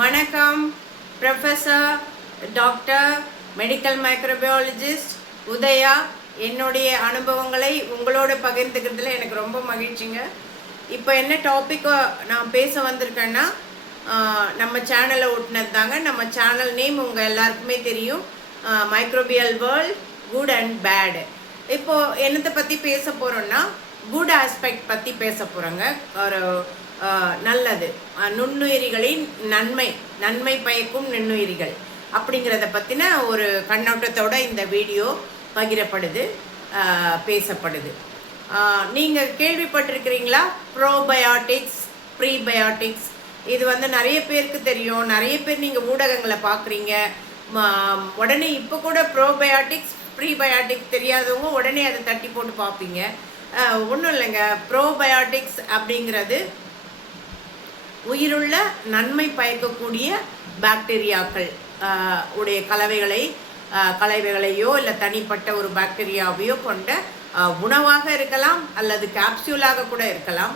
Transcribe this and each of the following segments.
வணக்கம். Professor doctor medical microbiologist Udaya. என்னுடைய அனுபவங்களை உங்களோட பகிர்ந்துக்கிறதுல எனக்கு ரொம்ப மகிழ்ச்சிங்க. இப்போ என்ன டாப்பிக்கை நான் பேச வந்திருக்கேன்னா, நம்ம சேனலை ஒட்டினது தாங்க. நம்ம சேனல் நேம் உங்கள் எல்லாருக்குமே தெரியும், microbial world good and bad. இப்போது என்னத்தை பற்றி பேச போகிறோன்னா, குட் ஆஸ்பெக்ட் பற்றி பேச போகிறோங்க. ஒரு நல்லது, நுண்ணுயிரிகளின் நன்மை பயக்கும் நுண்ணுயிரிகள் அப்படிங்கிறத பற்றின ஒரு கண்ணோட்டத்தோட இந்த வீடியோ பகிரப்படுது, பேசப்படுது. நீங்கள் கேள்விப்பட்டிருக்கிறீங்களா ப்ரோபயாட்டிக்ஸ், ப்ரீபயாட்டிக்ஸ்? இது நிறைய பேருக்கு தெரியும். நிறைய பேர் நீங்கள் ஊடகங்களை பார்க்குறீங்க. உடனே இப்போ கூட ப்ரோபயாட்டிக்ஸ் ப்ரீபயாட்டிக்ஸ் தெரியாதவங்க உடனே அதை தட்டி போட்டு பார்ப்பீங்க. ஒன்றும் இல்லைங்க. ப்ரோபயாட்டிக்ஸ் அப்படிங்கிறது உயிருள்ள நன்மை பயக்கக்கூடிய பாக்டீரியாக்கள் உடைய கலவைகளையோ இல்லை தனிப்பட்ட ஒரு பாக்டீரியாவையோ கொண்ட உணவாக இருக்கலாம் அல்லது கேப்சியூலாக கூட இருக்கலாம்.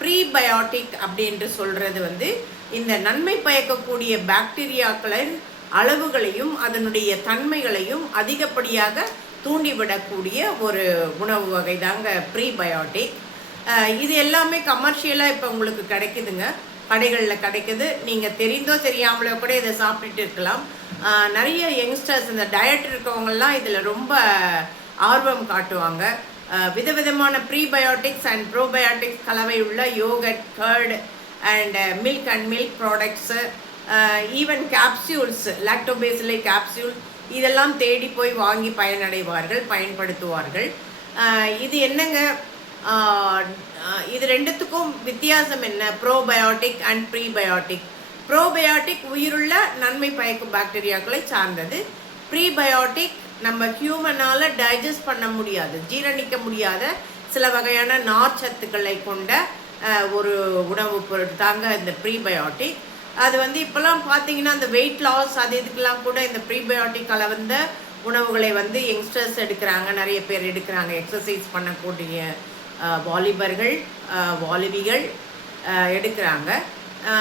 ப்ரீபயாட்டிக் அப்படின்று சொல்கிறது இந்த நன்மை பயக்கக்கூடிய பாக்டீரியாக்களின் அளவுகளையும் அதனுடைய தன்மைகளையும் அதிகப்படியாக தூண்டிவிடக்கூடிய ஒரு உணவு வகை தாங்க ப்ரீபயாட்டிக். இது எல்லாமே கமர்ஷியலாக இப்போ உங்களுக்கு கிடைக்குதுங்க, கடைகளில் கிடைக்குது. நீங்கள் தெரிந்தோ தெரியாமலோ கூட இதை சாப்பிட்டுட்டு இருக்கலாம். நிறைய யங்ஸ்டர்ஸ், இந்த டயட் இருக்கவங்கெல்லாம் இதில் ரொம்ப ஆர்வம் காட்டுவாங்க. விதவிதமான ப்ரீபயோட்டிக்ஸ் அண்ட் ப்ரோபயோட்டிக்ஸ் கலவை உள்ள yogurt, curd and milk products, even capsules, லாக்டோபேசிலை கேப்சியூல், இதெல்லாம் தேடி போய் வாங்கி பயன்படுத்துவார்கள். இது என்னங்க, இது ரெண்டுத்துக்கும் வித்தியாசம் என்ன? Probiotic and prebiotic. ப்ரோபயோட்டிக் உயிருள்ள நன்மை பயக்கும் பாக்டீரியாக்களை சார்ந்தது. ப்ரீபயோட்டிக் நம்ம ஹியூமனால் டைஜஸ்ட் பண்ண முடியாது, ஜீரணிக்க முடியாத சில வகையான நார்ச்சத்துக்களை கொண்ட ஒரு உணவு பொருள் தாங்க இந்த ப்ரீபயோட்டிக். அது இப்போல்லாம் பார்த்தீங்கன்னா அந்த வெயிட் லாஸ் அது இதுக்கெல்லாம் கூட இந்த ப்ரீபயோட்டிக் கலந்த உணவுகளை யங்ஸ்டர்ஸ் எடுக்கிறாங்க, நிறைய பேர் எடுக்கிறாங்க. எக்ஸசைஸ் பண்ணக்கூடிய வாலிபர்கள், வாலிபிகள் எடுக்கிறாங்க.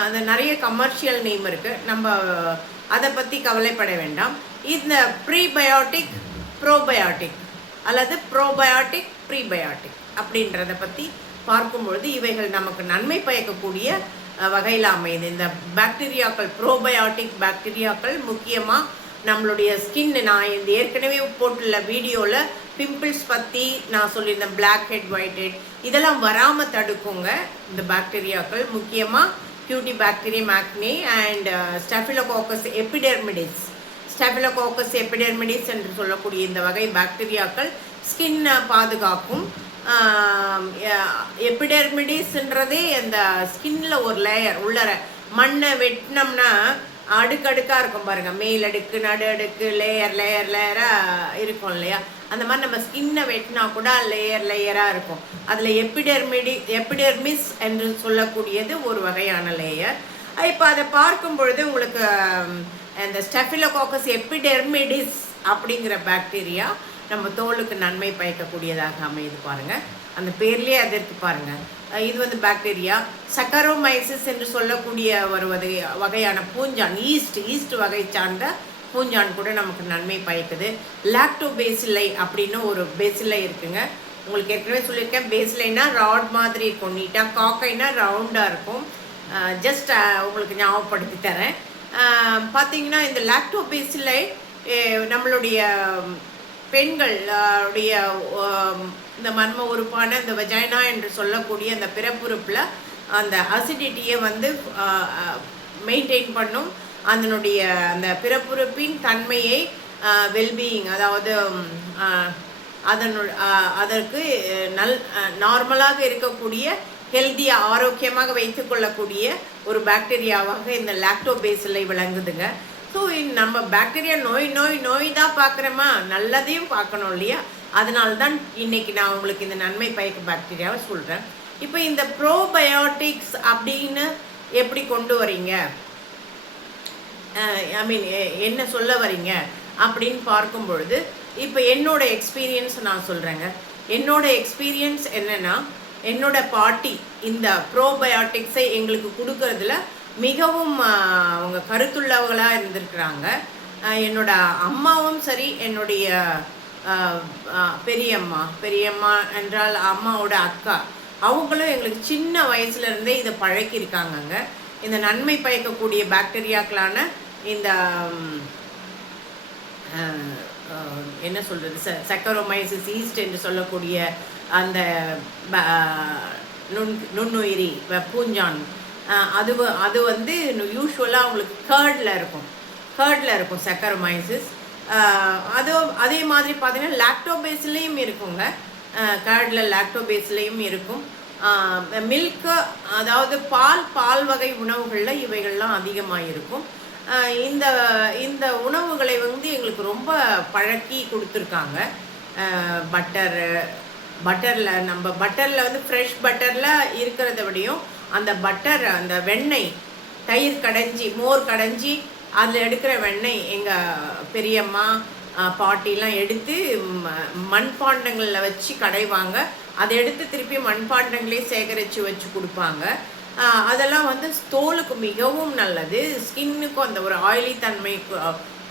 அந்த நிறைய கமர்ஷியல் நேம் இருக்குது, நம்ம அதை பற்றி கவலைப்பட வேண்டாம். இந்த ப்ரீபயோட்டிக், ப்ரோபயோட்டிக் அல்லது ப்ரோபயோட்டிக், ப்ரீபயோட்டிக் அப்படின்றத பற்றி பார்க்கும்பொழுது இவைகள் நமக்கு நன்மை பயக்கக்கூடிய வகையில் அமையுது. இந்த பாக்டீரியாக்கள், ப்ரோபயோட்டிக் பாக்டீரியாக்கள் முக்கியமாக நம்மளுடைய ஸ்கின், நான் இந்த ஏற்கனவே போட்டுள்ள வீடியோவில் பிம்பிள்ஸ் பற்றி நான் சொல்லியிருந்தேன், பிளாக் ஹெட், ஒயிட் ஹெட், இதெல்லாம் வராமல் தடுக்குங்க இந்த பாக்டீரியாக்கள். முக்கியமாக cutie bacterium acne and Staphylococcus epidermidis என்று சொல்லக்கூடிய இந்த வகை பாக்டீரியாக்கள் ஸ்கின்னை பாதுகாக்கும். எபிடெர்மிடிஸ்ன்றதே அந்த ஸ்கின்ல ஒரு லேயர், உள்ளர மண்ணை வெட்டினோம்னா அடுக்கடுக்காக இருக்கும் பாருங்கள், மேல் அடுக்கு, நடு அடுக்கு, லேயராக இருக்கும் இல்லையா? அந்த மாதிரி நம்ம ஸ்கின்னை வெட்டினா கூட லேயராக இருக்கும். அதில் எபிடெர்மிஸ் என்று சொல்லக்கூடியது ஒரு வகையான லேயர். இப்போ அதை பார்க்கும் பொழுது உங்களுக்கு இந்த ஸ்டெஃபிலோகோக்கஸ் எபிடெர்மிடிஸ் அப்படிங்கிற பாக்டீரியா நம்ம தோலுக்கு நன்மை பயக்கக்கூடியதாக அமையுது பாருங்கள். அந்த பேர்லேயே அது இருக்கு பாருங்கள். இது பாக்டீரியா. சக்கரோமைசிஸ் என்று சொல்லக்கூடிய ஒரு வகையான பூஞ்சான், ஈஸ்ட் வகை சார்ந்த பூஞ்சான் கூட நமக்கு நன்மை பயக்குது. லாக்டோபேசிலை அப்படின்னு ஒரு பேசிலை இருக்குங்க. உங்களுக்கு ஏற்கனவே சொல்லியிருக்கேன், பேசிலைனா ராட் மாதிரி இருக்கும், நீட்டாக. காக்கைனா ரவுண்டாக இருக்கும். ஜஸ்ட் உங்களுக்கு ஞாபகப்படுத்தி தரேன். பார்த்தீங்கன்னா இந்த லாக்டோபேசிலை நம்மளுடைய பெண்கள் உடைய இந்த மர்ம உறுப்பான இந்த வஜைனா என்று சொல்லக்கூடிய அந்த பிறப்புறுப்பில் அந்த அசிடிட்டியை மெயின்டைன் பண்ணும். அதனுடைய அந்த பிறப்புறுப்பின் தன்மையை வெல்பீயிங், அதாவது அதற்கு நார்மலாக இருக்கக்கூடிய ஹெல்த்தியாக ஆரோக்கியமாக வைத்துக்கொள்ளக்கூடிய ஒரு பாக்டீரியாவாக இந்த லாக்டோபேசிலை விளங்குதுங்க. ஸோ நம்ம பாக்டீரியா நோய் தான் பார்க்குறோமா, நல்லதையும் பார்க்கணும் இல்லையா? அதனால்தான் இன்னைக்கு நான் உங்களுக்கு இந்த நன்மை பயக்க பாக்டீரியாவை சொல்கிறேன். இப்போ இந்த ப்ரோபயோட்டிக்ஸ் அப்படின்னு எப்படி கொண்டு வரீங்க, என்ன சொல்ல வரீங்க அப்படின்னு பார்க்கும் பொழுது, இப்போ என்னோட எக்ஸ்பீரியன்ஸ் நான் சொல்கிறேங்க. என்னோட எக்ஸ்பீரியன்ஸ் என்னென்னா, என்னோட பாட்டி இந்த ப்ரோபயோட்டிக்ஸை எங்களுக்கு கொடுக்கறதுல மிகவும் அவங்க கருத்துள்ளவர்களாக இருந்திருக்கிறாங்க. என்னோட அம்மாவும் சரி, என்னுடைய பெரியம்மா என்றால் அம்மாவோட அக்கா, அவங்களும் எங்களுக்கு சின்ன வயசுலேருந்தே இதை பழக்கியிருக்காங்கங்க. இந்த நன்மை பயக்கக்கூடிய பாக்டீரியாக்களான இந்த என்ன சொல்கிறது, சக்கரோமைசிஸ் ஈஸ்ட் என்று சொல்லக்கூடிய அந்த நுண்ணுயிரி பூஞ்சான், அது வந்து யூஸ்வலாக அவங்களுக்கு கேர்டில் இருக்கும் சக்கரோமைசிஸ். அதே மாதிரி பார்த்தீங்கன்னா லாக்டோபேஸ்லேயும் இருக்குங்க, கேர்டில் லாக்டோபேஸ்லேயும் இருக்கும். மில்க்கு, அதாவது பால் வகை உணவுகளில் இவைகள்லாம் அதிகமாக இருக்கும். இந்த உணவுகளை வந்து எங்களுக்கு ரொம்ப பழக்கி கொடுத்துருக்காங்க. பட்டரில் வந்து ஃப்ரெஷ் பட்டரில் இருக்கிறத விடையும் அந்த வெண்ணெய், தயிர் கடைஞ்சி, மோர் கடைஞ்சி அதில் எடுக்கிற வெண்ணெய் எங்கள் பெரியம்மா பாட்டிலாம் எடுத்து மண்பாண்டங்களில் வச்சு கடைவாங்க. அதை எடுத்து திருப்பி மண்பாண்டங்களே சேகரித்து வச்சு கொடுப்பாங்க. அதெல்லாம் வந்து தோலுக்கு மிகவும் நல்லது, ஸ்கின்னுக்கும் அந்த ஒரு ஆயிலி தன்மை,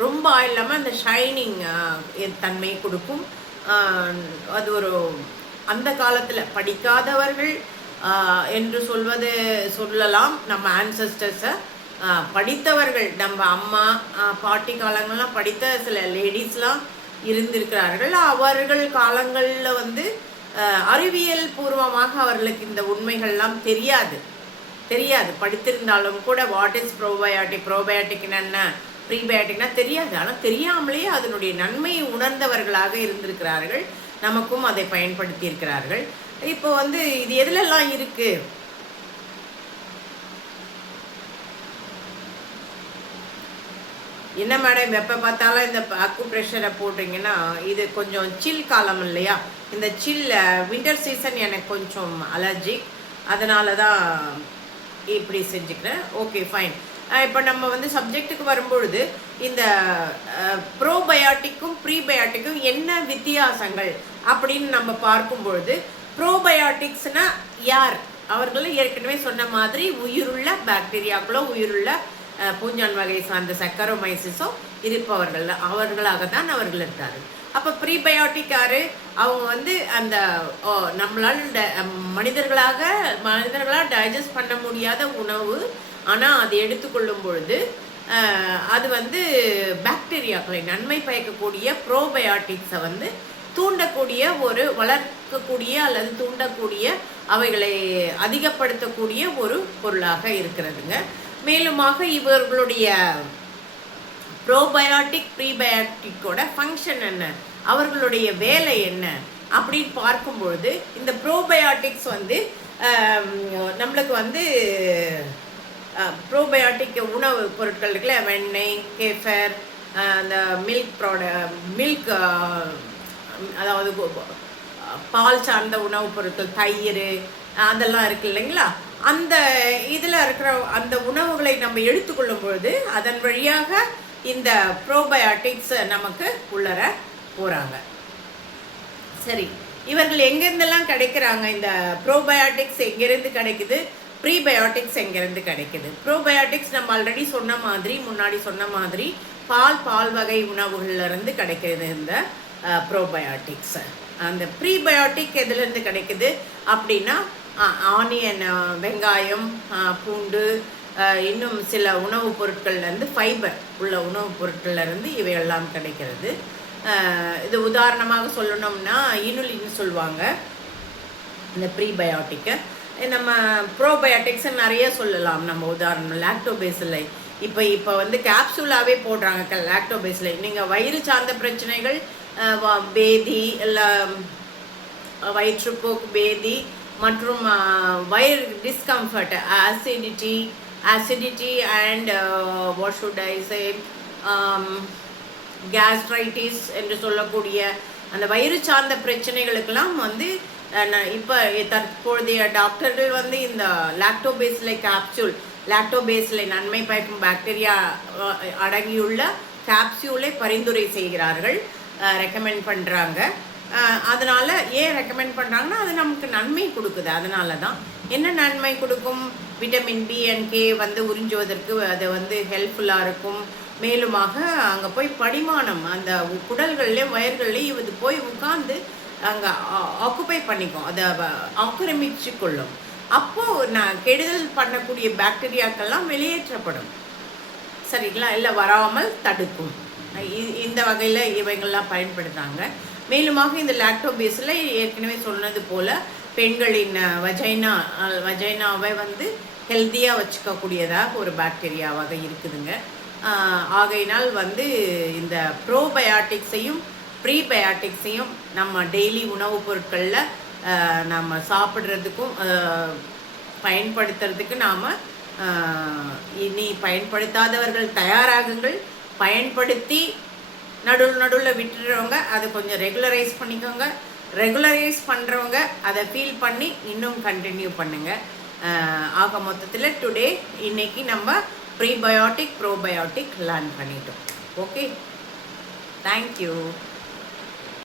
ரொம்ப ஆயில் இல்லாமல் அந்த ஷைனிங் தன்மையை கொடுக்கும். அது ஒரு அந்த காலத்தில் படிக்காதவர்கள் என்று சொல்லலாம் நம்ம ஆன்சஸ்டர்ஸை. படித்தவர்கள், நம்ம அம்மா பாட்டி காலங்கள்லாம் படித்த சில லேடிஸ்லாம் இருந்திருக்கிறார்கள். அவர்கள் காலங்களில் வந்து அறிவியல் பூர்வமாக அவர்களுக்கு இந்த உண்மைகள்லாம் தெரியாது. படித்திருந்தாலும் கூட வாட் இஸ் ப்ரோபயாட்டிக்னா என்ன, ப்ரீபயாட்டிக்னா தெரியாது. ஆனால் தெரியாமலே அதனுடைய நன்மையை உணர்ந்தவர்களாக இருந்திருக்கிறார்கள், நமக்கும் அதை பயன்படுத்தி இருக்கிறார்கள். இப்போ வந்து இது எதுலெல்லாம் இருக்கு? என்ன மேடம் எப்போ பார்த்தாலும் இந்த அக்கு ப்ரெஷரை போட்டிங்கன்னா, இது கொஞ்சம் சில் காலம் இல்லையா, இந்த வின்டர் சீசன் எனக்கு கொஞ்சம் அலர்ஜிக், அதனால தான் இப்படி செஞ்சுக்கிறேன். Okay, fine. இப்போ நம்ம வந்து சப்ஜெக்ட்டுக்கு வரும்பொழுது இந்த ப்ரோபயாட்டிக்கும் ப்ரீபயாட்டிக்கும் என்ன வித்தியாசங்கள் அப்படின்னு நம்ம பார்க்கும்பொழுது, ப்ரோபயாட்டிக்ஸ்னால் யார்? அவர்கள் ஏற்கனவே சொன்ன மாதிரி உயிருள்ள பாக்டீரியாக்களோ உயிருள்ள பூஞ்சான் வகை சார்ந்த சக்கரோமைசிஸோ அவர்களாக தான் அவர்கள் இருக்கார்கள். அப்போ ப்ரீபயோட்டிக் யாரு? அவங்க வந்து அந்த நம்மளால் மனிதர்களால் டைஜஸ்ட் பண்ண முடியாத உணவு, ஆனால் அதை எடுத்துக்கொள்ளும் பொழுது அது வந்து பாக்டீரியாக்களை நன்மை பயக்கக்கூடிய ப்ரோபயோட்டிக்ஸை வந்து தூண்டக்கூடிய, வளர்க்கக்கூடிய அல்லது தூண்டக்கூடிய, அவைகளை அதிகப்படுத்தக்கூடிய ஒரு பொருளாக இருக்கிறதுங்க. மேலுமாக இவர்களுடைய ப்ரோபயோட்டிக் ப்ரீபயோட்டிக்கோட ஃபங்க்ஷன் என்ன, அவர்களுடைய வேலை என்ன அப்படின்னு பார்க்கும்பொழுது, இந்த ப்ரோபயோட்டிக்ஸ் வந்து நம்மளுக்கு வந்து ப்ரோபயோட்டிக் உணவு பொருட்கள் இருக்குல்ல, வெண்ணெய், கேஃபர், அந்த மில்க் அதாவது பால் சார்ந்த உணவுப் பொருட்கள், தயிர், அதெல்லாம் இருக்குது இல்லைங்களா, அந்த இதில் இருக்கிற அந்த உணவுகளை நம்ம எடுத்துக்கொள்ளும் பொழுது அதன் வழியாக இந்த ப்ரோபயோட்டிக்ஸ் நமக்கு உள்ளர போகிறாங்க. சரி, இவர்கள் எங்கேருந்தெல்லாம் கிடைக்கிறாங்க? இந்த ப்ரோபயோட்டிக்ஸ் எங்கேருந்து கிடைக்குது, ப்ரீபயோட்டிக்ஸ் எங்கேருந்து கிடைக்குது? ப்ரோபயோட்டிக்ஸ் நம்ம ஆல்ரெடி முன்னாடி சொன்ன மாதிரி பால் வகை உணவுகள்லேருந்து கிடைக்கிறது இந்த ப்ரோபயோட்டிக்ஸ். அந்த ப்ரீபயோட்டிக் எதுலேருந்து கிடைக்குது அப்படின்னா, ஆனியன், வெங்காயம், பூண்டு, இன்னும் சில உணவுப் பொருட்கள்லேருந்து, ஃபைபர் உள்ள உணவுப் பொருட்கள்லேருந்து இவையெல்லாம் கிடைக்கிறது. இது உதாரணமாக சொல்லணும்னா இனுலின்னு சொல்லுவாங்க இந்த ப்ரீபயோட்டிக்கை. நம்ம ப்ரோபயோட்டிக்ஸை நிறைய சொல்லலாம். நம்ம உதாரணம் லாக்டோபேசிலை இப்போ வந்து கேப்சூலாகவே போடுறாங்க. லாக்டோபேசிலை நீங்கள் வயிறு சார்ந்த பிரச்சனைகள், பேதி, இல்லை வயிற்றுப்போக்கு, பேதி மற்றும் வயிறு discomfort, acidity and what should I say, gastritis என்று சொல்லக்கூடிய அந்த வயிறு சார்ந்த பிரச்சனைகளுக்கெல்லாம் வந்து இப்போ தற்போதைய டாக்டர்கள் வந்து இந்த லாக்டோபேசிலை நன்மை பயக்கும் பாக்டீரியா அடங்கியுள்ள கேப்சியூலை பரிந்துரை செய்கிறார்கள், ரெக்கமெண்ட் பண்ணுறாங்க. அதனால் ஏன் ரெக்கமெண்ட் பண்ணுறாங்கன்னா அது நமக்கு நன்மை கொடுக்குது. அதனால தான். என்ன நன்மை கொடுக்கும்? விட்டமின் பி அண்ட் கே வந்து உறிஞ்சுவதற்கு அது வந்து ஹெல்ப்ஃபுல்லாக இருக்கும். மேலுமாக அங்கே போய் படிமானம் அந்த குடல்கள்லேயும் வயர்கள்லேயும் இது போய் உட்காந்து அங்கே ஆக்குப்பை பண்ணிக்கும், அதை ஆக்கிரமிச்சு கொள்ளும். அப்போது கெடுதல் பண்ணக்கூடிய பாக்டீரியாக்கள்லாம் வெளியேற்றப்படும். சரிங்களா? இல்லை வராமல் தடுக்கும். இந்த வகையில் இவைகள்லாம் பயன்படுத்தாங்க. மேலுமாக இந்த லாக்டோபேஸில் ஏற்கனவே சொன்னது போல் பெண்களின் வஜைனாவை வந்து ஹெல்த்தியாக வச்சுக்கக்கூடியதாக ஒரு பாக்டீரியாவாக இருக்குதுங்க. ஆகையினால் வந்து இந்த ப்ரோபயாட்டிக்ஸையும் ப்ரீபயாட்டிக்ஸையும் நம்ம டெய்லி உணவுப் பொருட்களில் நம்ம சாப்பிட்றதுக்கும் பயன்படுத்துறதுக்கு நாம் இனி பயன்படுத்தாதவர்கள் தயாராகுங்கள். பயன்படுத்தி நடுவில் விட்டுறவங்க அதை கொஞ்சம் ரெகுலரைஸ் பண்ணிக்கோங்க. ரெகுலரைஸ் பண்ணுறவங்க அதை ஃபீல் பண்ணி இன்னும் கண்டினியூ பண்ணுங்கள். ஆக மொத்தத்தில் டுடே இன்னைக்கு நம்ம ப்ரீபயோட்டிக் ப்ரோபயோட்டிக் லேர்ன் பண்ணிட்டோம். Okay, thank you.